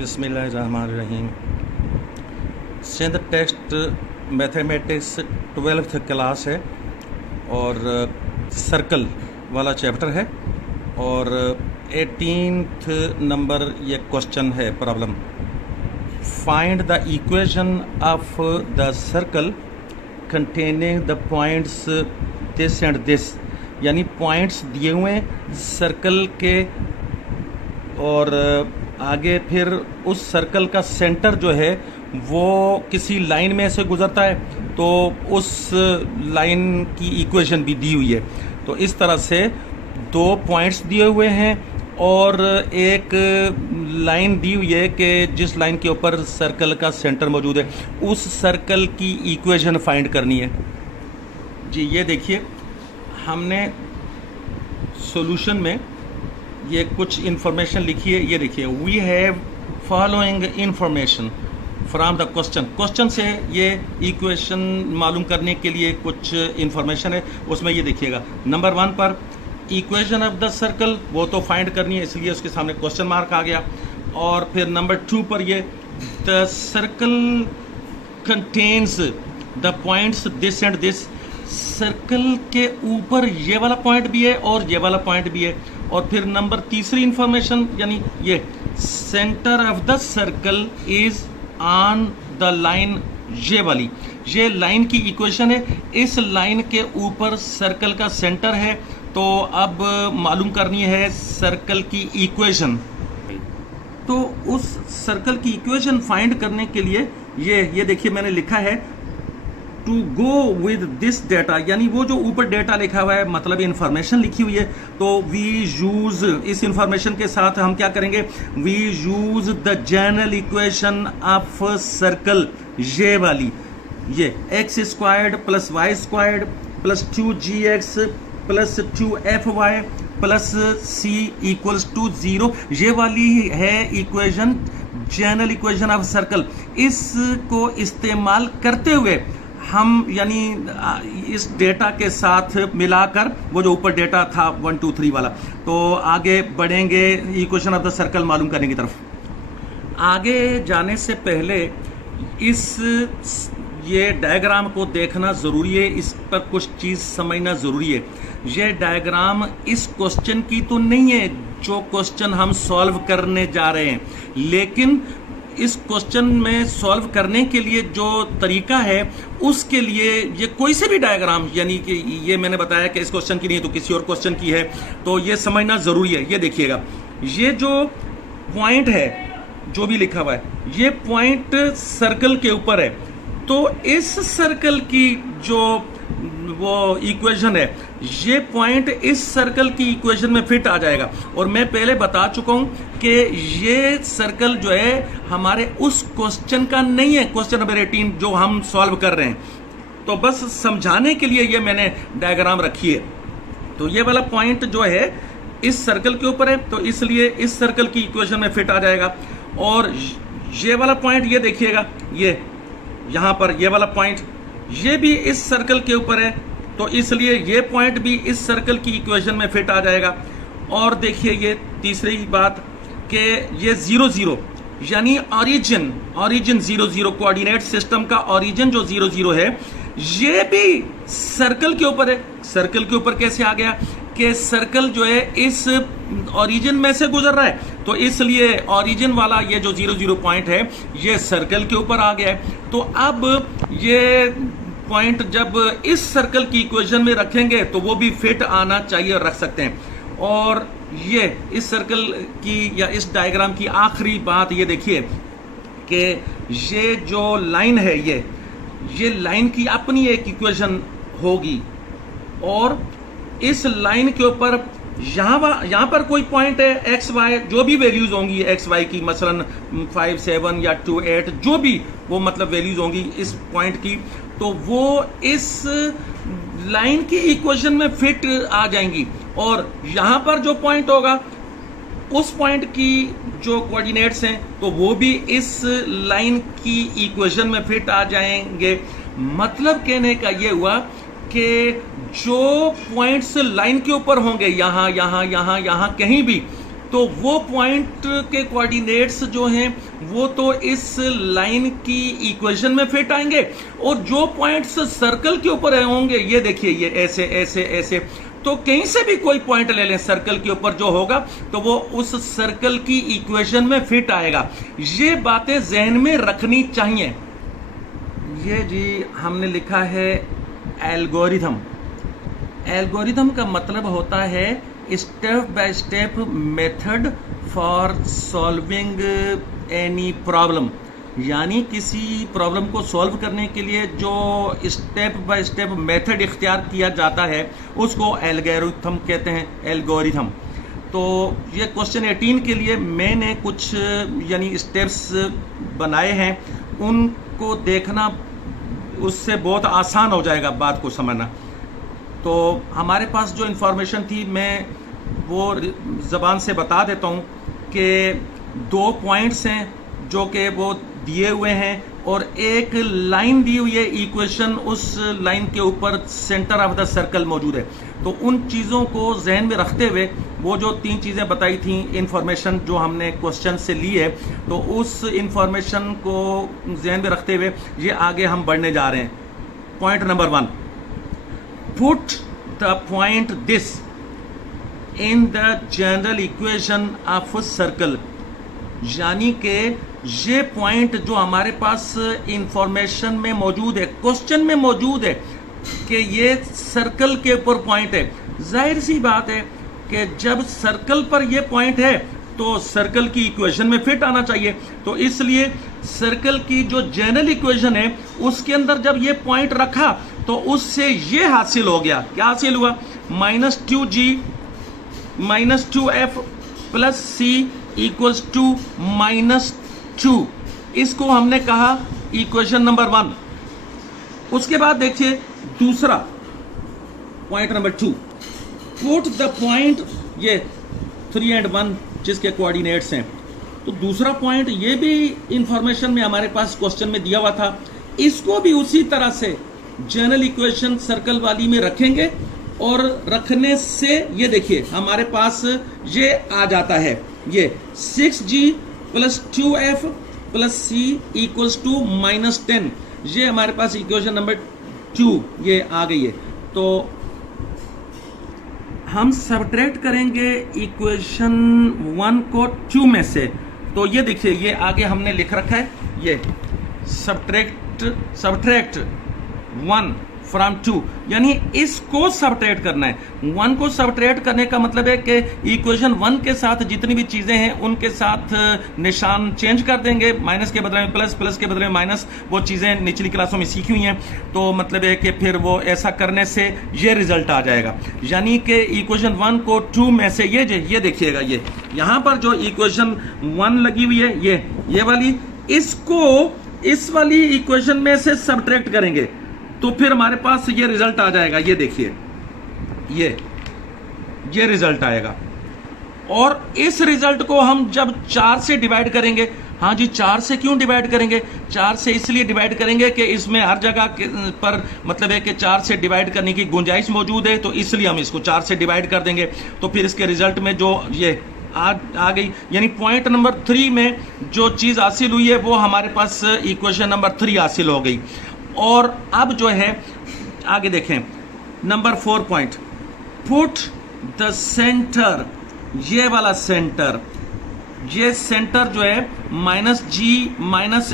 बिस्मिल्लाहिर्रहमानिर्रहीम। Sindh test mathematics 12th class है और सर्कल वाला चैप्टर है और 18th नंबर ये क्वेश्चन है problem. Find the equation of the circle containing the points this and this, यानी पॉइंट्स दिए हुए हैं सर्कल के और आगे फिर उस सर्कल का सेंटर जो है वो किसी लाइन में से गुजरता है, तो उस लाइन की इक्वेशन भी दी हुई है। तो इस तरह से दो पॉइंट्स दिए हुए हैं और एक लाइन दी हुई है कि जिस लाइन के ऊपर सर्कल का सेंटर मौजूद है उस सर्कल की इक्वेशन फाइंड करनी है। जी ये देखिए, हमने सॉल्यूशन में ये कुछ इन्फॉर्मेशन लिखी है। ये देखिए, we have following information from the question से ये इक्वेशन मालूम करने के लिए कुछ इन्फॉर्मेशन है। उसमें ये देखिएगा, नंबर 1 पर इक्वेशन ऑफ द सर्कल वो तो फाइंड करनी है, इसलिए उसके सामने क्वेश्चन मार्क आ गया। और फिर नंबर 2 पर ये the circle contains the points this and this, circle के ऊपर ये वाला पॉइंट भी है और ये वाला पॉइंट भी है। और फिर नंबर तीसरी इंफॉर्मेशन, यानी ये centre of the circle is on the line, ये वाली ये लाइन की इक्वेशन है। इस लाइन के ऊपर सर्कल का सेंटर है, तो अब मालूम करनी है सर्कल की इक्वेशन। तो उस सर्कल की इक्वेशन फाइंड करने के लिए ये देखिए मैंने लिखा है to go with this data, यानी वो जो ऊपर डेटा लिखा हुआ है मतलब इंफॉर्मेशन लिखी हुई है, तो वी यूज इस इंफॉर्मेशन के साथ हम क्या करेंगे, we use the general equation of circle, ये वाली, ये X squared plus Y squared plus 2gx plus 2fy plus c equals to 0, ये वाली है equation, general equation of circle. इसको इस्तेमाल करते हुए हम यानी इस डेटा के साथ मिलाकर वो जो ऊपर डेटा था 1 2 3 वाला, तो आगे बढ़ेंगे इक्वेशन ऑफ द सर्कल मालूम करने की तरफ। आगे जाने से पहले ये डायग्राम को देखना ज़रूरी है, इस पर कुछ चीज़ समझना ज़रूरी है। ये डायग्राम इस क्वेश्चन की तो नहीं है जो क्वेश्चन हम सॉल्व करने जा रहे हैं, लेकिन इस क्वेश्चन में सॉल्व करने के लिए जो तरीका है उसके लिए ये कोई से भी डायग्राम, यानी कि ये मैंने बताया कि इस क्वेश्चन की नहीं है तो किसी और क्वेश्चन की है, तो ये समझना ज़रूरी है। ये देखिएगा, ये जो पॉइंट है जो भी लिखा हुआ है ये पॉइंट सर्कल के ऊपर है, तो इस सर्कल की जो वो इक्वेशन है ये पॉइंट इस सर्कल की इक्वेशन में फिट आ जाएगा। और मैं पहले बता चुका हूं कि ये सर्कल जो है हमारे उस क्वेश्चन का नहीं है, क्वेश्चन नंबर 18 जो हम सॉल्व कर रहे हैं, तो बस समझाने के लिए ये मैंने डायग्राम रखी है। तो ये वाला पॉइंट जो है इस सर्कल के ऊपर है, तो इसलिए इस सर्कल की इक्वेशन में फिट आ जाएगा। और ये वाला पॉइंट ये देखिएगा, ये यहां पर ये वाला पॉइंट ये भी इस सर्कल के ऊपर है, तो इसलिए ये पॉइंट भी इस सर्कल की इक्वेशन में फिट आ जाएगा। और देखिए ये तीसरी बात कि ये 0 0 यानी ओरिजिन 0 0 कोऑर्डिनेट सिस्टम का ओरिजिन जो 0 0 है ये भी सर्कल के ऊपर है। सर्कल के ऊपर कैसे आ गया कि सर्कल जो है इस ओरिजिन में से गुजर रहा है, तो इसलिए ओरिजिन वाला ये जो 0 0 पॉइंट है ये सर्कल के ऊपर आ गया है। तो अब ये पॉइंट जब इस सर्कल की इक्वेशन में रखेंगे तो वो भी फिट आना चाहिए, रख सकते हैं। और ये इस सर्कल की या इस डायग्राम की आखिरी बात ये देखिए कि ये जो लाइन है ये लाइन की अपनी एक इक्वेशन होगी, और इस लाइन के ऊपर यहाँ पर कोई पॉइंट है एक्स वाई, जो भी वैल्यूज होंगी एक्स वाई की, मसलन 5 7 या 2 8 जो भी वो मतलब वैल्यूज होंगी इस पॉइंट की, तो वो इस लाइन की इक्वेशन में फिट आ जाएंगी। और यहाँ पर जो पॉइंट होगा उस पॉइंट की जो कोऑर्डिनेट्स हैं तो वो भी इस लाइन की इक्वेशन में फिट आ जाएंगे। मतलब कहने का ये हुआ कि जो पॉइंट्स लाइन के ऊपर होंगे, यहाँ यहाँ यहाँ यहाँ कहीं भी, तो वो पॉइंट के कोऑर्डिनेट्स जो हैं वो तो इस लाइन की इक्वेशन में फिट आएंगे, और जो पॉइंट्स सर्कल के ऊपर होंगे, ये देखिए ये ऐसे ऐसे ऐसे, तो कहीं से भी कोई पॉइंट ले लें सर्कल के ऊपर जो होगा तो वो उस सर्कल की इक्वेशन में फिट आएगा। ये बातें जहन में रखनी चाहिए। ये जी हमने लिखा है एल्गोरिथम। एल्गोरिथम का मतलब होता है step by step method for solving any problem, यानी किसी प्रॉब्लम को सॉल्व करने के लिए जो स्टेप बाय स्टेप मेथड इख्तियार किया जाता है उसको एल्गोरिथम कहते हैं, एल्गोरिथम। तो ये क्वेश्चन 18 के लिए मैंने कुछ यानी स्टेप्स बनाए हैं, उनको देखना उससे बहुत आसान हो जाएगा बात को समझना। तो हमारे पास जो इन्फॉर्मेशन थी मैं वो ज़बान से बता देता हूँ कि 2 पॉइंट्स हैं जो कि वो दिए हुए हैं, और एक लाइन दी हुई है इक्वेशन, उस लाइन के ऊपर सेंटर ऑफ द सर्कल मौजूद है। तो उन चीज़ों को जहन में रखते हुए वो जो 3 चीज़ें बताई थी इन्फॉर्मेशन जो हमने क्वेश्चन से ली है, तो उस इन्फॉर्मेशन को जहन में रखते हुए ये आगे हम बढ़ने जा रहे हैं। Point number 1, put the point this in the general equation of circle, यानी कि ये पॉइंट जो हमारे पास इंफॉर्मेशन में मौजूद है, क्वेश्चन में मौजूद है कि ये सर्कल के ऊपर पॉइंट है। जाहिर सी बात है कि जब सर्कल पर ये पॉइंट है तो सर्कल की इक्वेशन में फिट आना चाहिए। तो इसलिए सर्कल की जो जनरल इक्वेशन है उसके अंदर जब ये पॉइंट रखा तो उससे ये हासिल हो गया। क्या हासिल हुआ? -2g -2f plus c equals to -2। इसको हमने कहा इक्वेशन नंबर 1। उसके बाद देखिए दूसरा point number 2, put the point, ये 3 और 1 जिसके कोऑर्डिनेट्स हैं। तो दूसरा पॉइंट ये भी इंफॉर्मेशन में हमारे पास क्वेश्चन में दिया हुआ था, इसको भी उसी तरह से जनरल इक्वेशन सर्कल वाली में रखेंगे, और रखने से ये देखिए हमारे पास ये आ जाता है, ये 6g plus 2f plus c equals to -10। ये हमारे पास इक्वेशन नंबर 2 ये आ गई है। तो हम सब्ट्रैक्ट करेंगे इक्वेशन 1 को 2 में से। तो ये देखिए ये आगे हमने लिख रखा है, ये सब्ट्रैक्ट 1 फ्रॉम 2, यानी इसको सब्ट्रैक्ट करना है। 1 को सब्ट्रैक्ट करने का मतलब है कि इक्वेशन 1 के साथ जितनी भी चीजें हैं उनके साथ निशान चेंज कर देंगे, माइनस के बदले में प्लस, प्लस के बदले में माइनस। वो चीजें निचली क्लासों में सीखी हुई हैं, तो मतलब है कि फिर वो ऐसा करने से ये रिजल्ट आ जाएगा। यानी कि इक्वेशन 1 को 2 में से ये देखिएगा, ये यहां पर जो इक्वेशन 1 लगी हुई है ये वाली, इसको इस वाली इक्वेशन में से सब्ट्रैक्ट करेंगे तो फिर हमारे पास ये रिजल्ट आ जाएगा। ये देखिए ये रिजल्ट आएगा, और इस रिजल्ट को हम जब 4 से डिवाइड करेंगे, हाँ जी 4 से क्यों डिवाइड करेंगे? 4 से इसलिए डिवाइड करेंगे कि इसमें हर जगह पर मतलब है कि 4 से डिवाइड करने की गुंजाइश मौजूद है, तो इसलिए हम इसको 4 से डिवाइड कर देंगे। तो फिर इसके रिजल्ट में जो ये आ गई, यानी पॉइंट नंबर 3 में जो चीज़ हासिल हुई है वो हमारे पास इक्वेशन नंबर 3 हासिल हो गई। और अब जो है आगे देखें, number 4 point, put the centre, ये वाला सेंटर, ये सेंटर जो है -g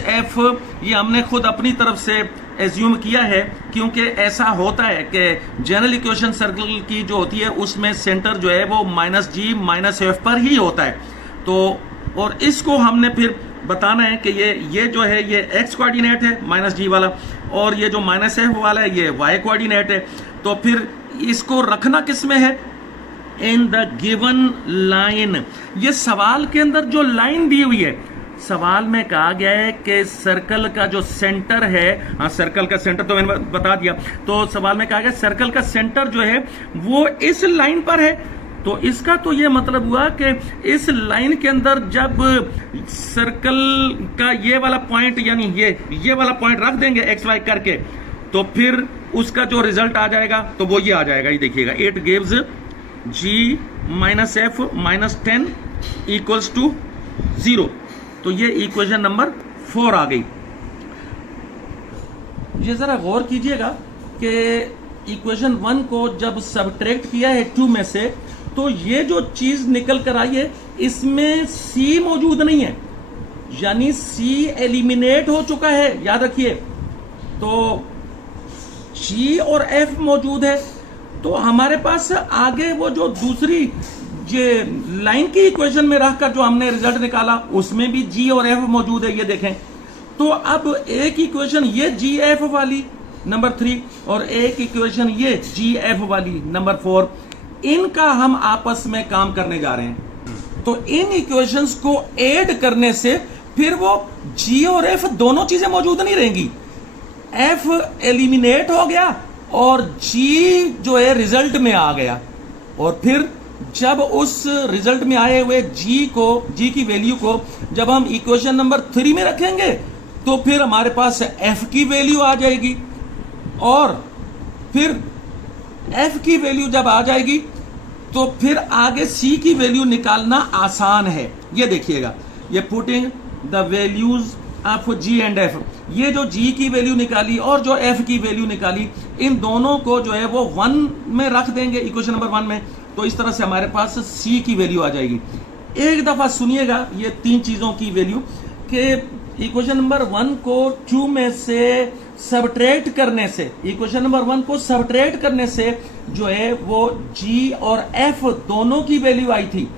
-f, ये हमने खुद अपनी तरफ से एज्यूम किया है, क्योंकि ऐसा होता है कि जनरल इक्वेशन सर्कल की जो होती है उसमें सेंटर जो है वो -g -f पर ही होता है। तो और इसको हमने फिर बताना है कि ये जो है ये x कोऑर्डिनेट है -g वाला, और ये जो -f वाला है ये y कोऑर्डिनेट है। तो फिर इसको रखना किस में है? In the given line. ये सवाल के अंदर जो लाइन दी हुई है, सवाल में कहा गया है कि सर्कल का जो सेंटर है, हाँ सर्कल का सेंटर तो मैंने बता दिया, तो सवाल में कहा गया सर्कल का सेंटर जो है वो इस लाइन पर है। तो इसका तो ये मतलब हुआ कि इस लाइन के अंदर जब सर्कल का ये वाला पॉइंट, यानी ये वाला पॉइंट रख देंगे एक्स वाई करके, तो फिर उसका जो रिजल्ट आ जाएगा तो वो ये आ जाएगा। ये देखिएगा, 8 gives g -f -10 equals to 0। तो ये इक्वेशन नंबर 4 आ गई। ये जरा गौर कीजिएगा कि इक्वेशन 1 को जब सबट्रैक्ट किया है 2 में से, तो ये जो चीज निकल कर आई है इसमें C मौजूद नहीं है, यानी C एलिमिनेट हो चुका है, याद रखिए। तो G और F मौजूद है, तो हमारे पास आगे वो जो दूसरी ये लाइन की इक्वेशन में रखकर जो हमने रिजल्ट निकाला उसमें भी G और F मौजूद है, ये देखें। तो अब एक इक्वेशन ये GF वाली नंबर 3 और एक इक्वेशन ये GF वाली नंबर 4, इनका हम आपस में काम करने जा रहे हैं। तो इन इक्वेशंस को ऐड करने से फिर वो G और F दोनों चीजें मौजूद नहीं रहेंगी, F एलिमिनेट हो गया और G जो है रिजल्ट में आ गया। और फिर जब उस रिजल्ट में आए हुए G की वैल्यू को जब हम इक्वेशन नंबर 3 में रखेंगे तो फिर हमारे पास F की वैल्यू आ जाएगी, और फिर F की वैल्यू जब आ जाएगी तो फिर आगे C की वैल्यू निकालना आसान है। ये देखिएगा, ये putting the values of G and F, ये जो G की वैल्यू निकाली और जो F की वैल्यू निकाली, इन दोनों को जो है वो 1 में रख देंगे इक्वेशन नंबर 1 में, तो इस तरह से हमारे पास C की वैल्यू आ जाएगी। एक दफा सुनिएगा ये 3 चीजों की वैल्यू कि इक्वेशन नंबर 1 को 2 में से सबट्रैक्ट करने से, इक्वेशन नंबर 1 को सबट्रैक्ट करने से जो है वो G और F दोनों की वैल्यू आई थी।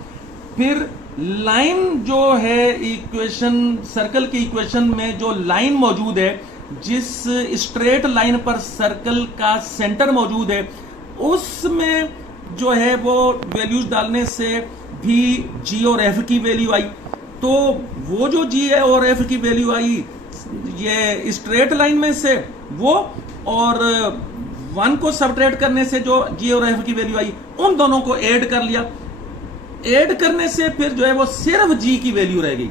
फिर लाइन जो है इक्वेशन, सर्कल की इक्वेशन में जो लाइन मौजूद है, जिस स्ट्रेट लाइन पर सर्कल का सेंटर मौजूद है, उसमें जो है वो वैल्यूज डालने से भी G और F की वैल्यू आई। तो वो जो G और F की वैल्यू आई ये स्ट्रेट लाइन में से वो, और 1 को सबट्रैक्ट करने से जो G और F की वैल्यू आई, उन दोनों को ऐड कर लिया। ऐड करने से फिर जो है वो सिर्फ G की वैल्यू रह गई,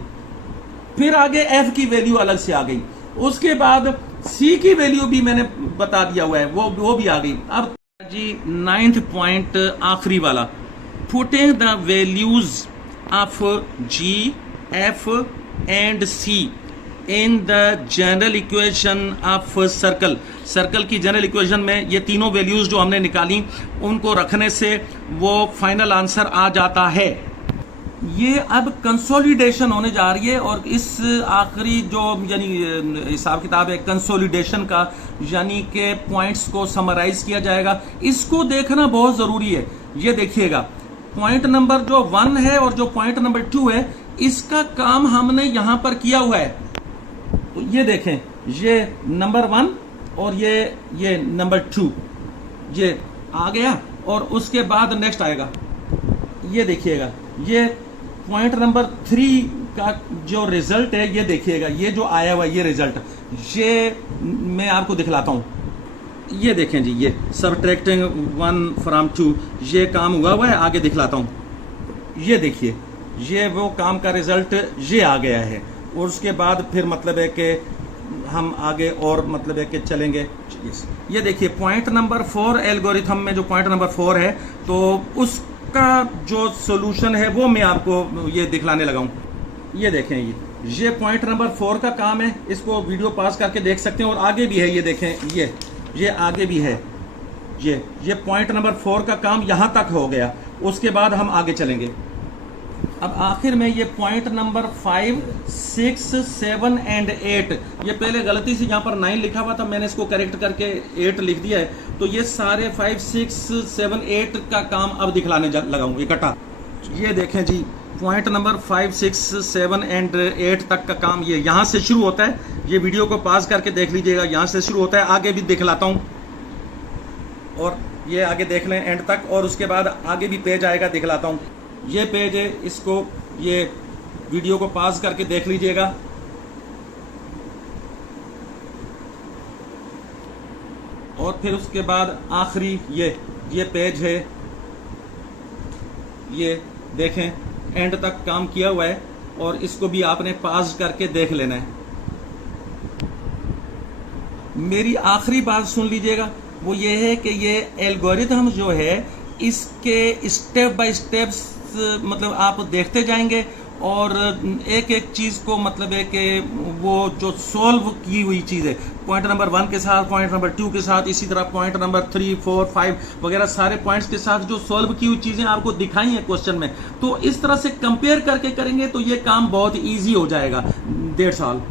फिर आगे F की वैल्यू अलग से आ गई, उसके बाद C की वैल्यू भी मैंने बता दिया हुआ है, वो भी आ गई। अब जी 9th पॉइंट आखिरी वाला, putting the values of G, F and C in the general equation of circle. Circle की जनरल इक्वेशन में ये तीनों वैल्यूज जो हमने निकाली उनको रखने से वो फाइनल आंसर आ जाता है। ये अब कंसोलिडेशन होने जा रही है, और इस आखिरी जो यानी हिसाब किताब है कंसोलिडेशन का, यानी के पॉइंट्स को समराइज किया जाएगा, इसको देखना बहुत जरूरी है। ये देखिएगा, पॉइंट नंबर जो 1 है और जो पॉइंट नंबर 2 है, इसका काम हमने यहां पर किया हुआ है। तो ये देखें, ये नंबर 1 और ये नंबर 2 ये आ गया, और उसके बाद नेक्स्ट आएगा, ये देखिएगा, ये पॉइंट नंबर 3 का जो रिजल्ट है, ये देखिएगा, ये जो आया हुआ ये रिजल्ट, ये मैं आपको दिखलाता हूं। ये देखें जी, ये सबट्रैक्टिंग 1 फ्रॉम 2, ये काम हुआ है, आगे दिखलाता हूं। ये देखिए, ये वो काम का रिजल्ट ये आ गया है, और उसके बाद फिर मतलब है कि हम आगे और मतलब है कि चलेंगे। ये देखिए, पॉइंट नंबर 4 एल्गोरिथम में जो पॉइंट नंबर 4 है, तो उसका जो सोल्यूशन है वो मैं आपको ये दिखलाने लगा हूं। ये देखें, ये पॉइंट नंबर 4 का काम है, इसको वीडियो पास करके देख सकते हैं, और आगे भी है, ये देखें, ये आगे भी है। ये पॉइंट नंबर 4 का काम यहां तक हो गया, उसके बाद हम आगे चलेंगे। अब आखिर में ये पॉइंट नंबर 5, 6, 7 एंड 8, ये पहले गलती से यहाँ पर 9 लिखा हुआ था, मैंने इसको करेक्ट करके 8 लिख दिया है। तो ये सारे 5, 6, 7, 8 का काम अब दिखलाने लगा हूँ इकट्ठा। ये देखें जी, पॉइंट नंबर 5, 6, 7 एंड 8 तक का काम ये यहाँ से शुरू होता है। ये वीडियो को पास करके देख लीजिएगा, यहाँ से शुरू होता है, आगे भी दिखलाता हूँ, और ये आगे देख लें एंड तक, और उसके बाद आगे भी पेज आएगा, दिखलाता हूँ। ये पेज है, इसको ये वीडियो को पास करके देख लीजिएगा। और फिर उसके बाद आखिरी ये पेज है, ये देखें, एंड तक काम किया हुआ है, और इसको भी आपने पास करके देख लेना है। मेरी आखिरी बात सुन लीजिएगा, वो ये है कि ये एल्गोरिथम जो है, इसके स्टेप बाय स्टेप मतलब आप देखते जाएंगे और एक एक चीज़ को मतलब है कि वो जो सॉल्व की हुई चीज़ है, पॉइंट नंबर 1 के साथ, पॉइंट नंबर 2 के साथ, इसी तरह पॉइंट नंबर 3, 4, 5 वगैरह सारे पॉइंट्स के साथ जो सॉल्व की हुई चीज़ें आपको दिखाई हैं क्वेश्चन में, तो इस तरह से कंपेयर करके करेंगे तो ये काम बहुत ईजी हो जाएगा। That's all.